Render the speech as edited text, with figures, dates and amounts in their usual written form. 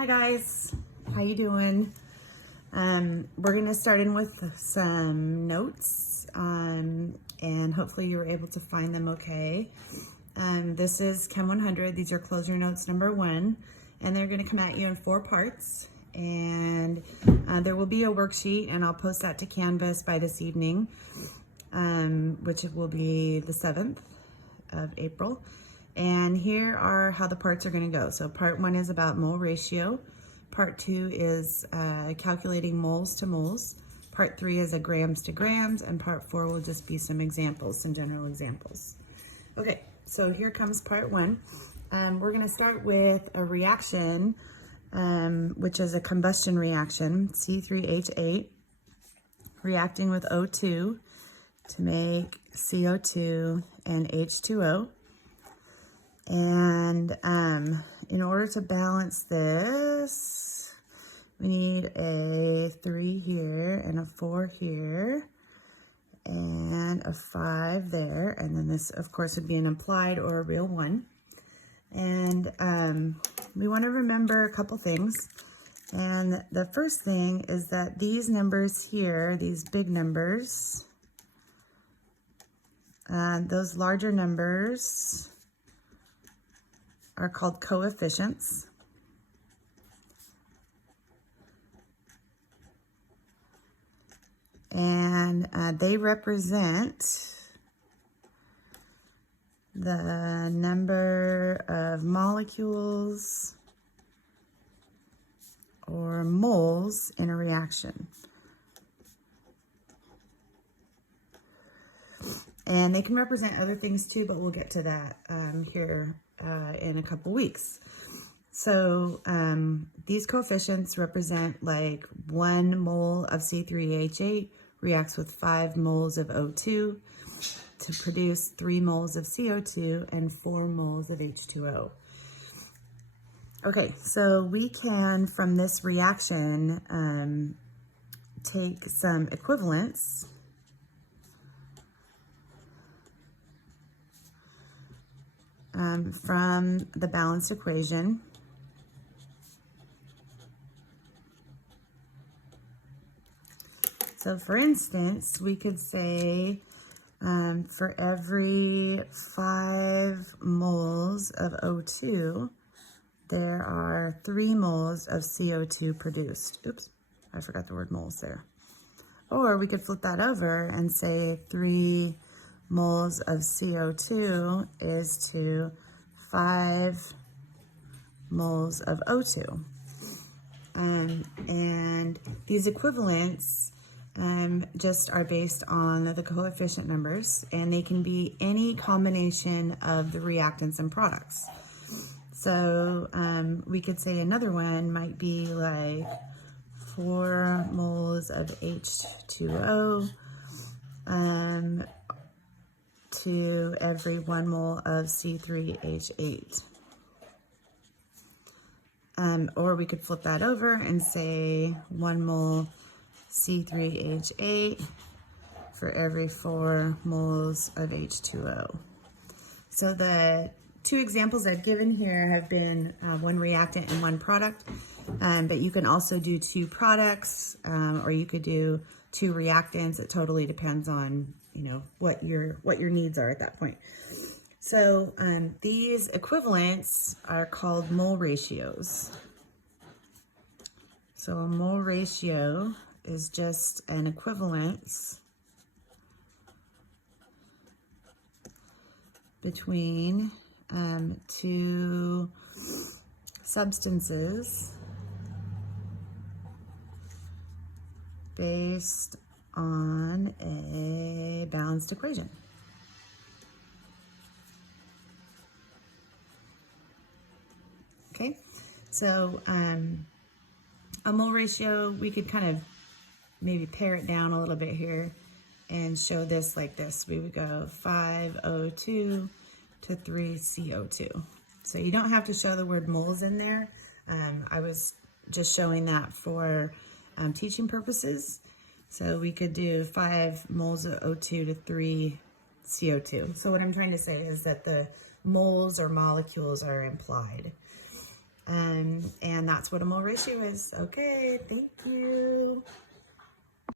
Hi guys, how you doing? We're gonna start in with some notes, and hopefully you were able to find them okay. This is Chem 100. These are close your notes number 1, and they're gonna come at you in 4 parts. And there will be a worksheet, and I'll post that to Canvas by this evening, which will be the 7th of April. And here are how the parts are going to go. So part 1 is about mole ratio. Part 2 is calculating moles to moles. Part 3 is a grams to grams. And part 4 will just be some examples, some general examples. Okay, so here comes part 1. We're going to start with a reaction, which is a combustion reaction, C3H8, reacting with O2 to make CO2 and H2O. And in order to balance this, we need a 3 here and a 4 here and a 5 there. And then this, of course, would be an implied or a real 1. And we want to remember a couple things. And the first thing is that these numbers here, these big numbers, those larger numbers are called coefficients. And they represent the number of molecules or moles in a reaction. And they can represent other things too, but we'll get to that here in a couple weeks. So these coefficients represent like 1 mole of C3H8 reacts with 5 moles of O2 to produce 3 moles of CO2 and 4 moles of H2O. Okay, so we can, from this reaction, take some equivalents from the balanced equation. So for instance, we could say for every 5 moles of O2, there are 3 moles of CO2 produced. Oops, I forgot the word moles there. Or we could flip that over and say 3 moles of CO2 is to 5 moles of O2. And these equivalents just are based on the coefficient numbers, and they can be any combination of the reactants and products. So we could say another one might be like 4 moles of H2O to every 1 mole of C3H8. Or we could flip that over and say 1 mole C3H8 for every 4 moles of H2O. So the 2 examples I've given here have been 1 reactant and 1 product, but you can also do 2 products, or you could do 2 reactants. It totally depends on, you know, what your needs are at that point. So these equivalents are called mole ratios. So a mole ratio is just an equivalence between 2 substances based on a balanced equation. Okay, so a mole ratio, we could kind of maybe pare it down a little bit here and show this like this. We would go 5O2 to 3CO2. So you don't have to show the word moles in there. I was just showing that for teaching purposes. So we could do 5 moles of O2 to 3 CO2. So what I'm trying to say is that the moles or molecules are implied. And that's what a mole ratio is. Okay, thank you.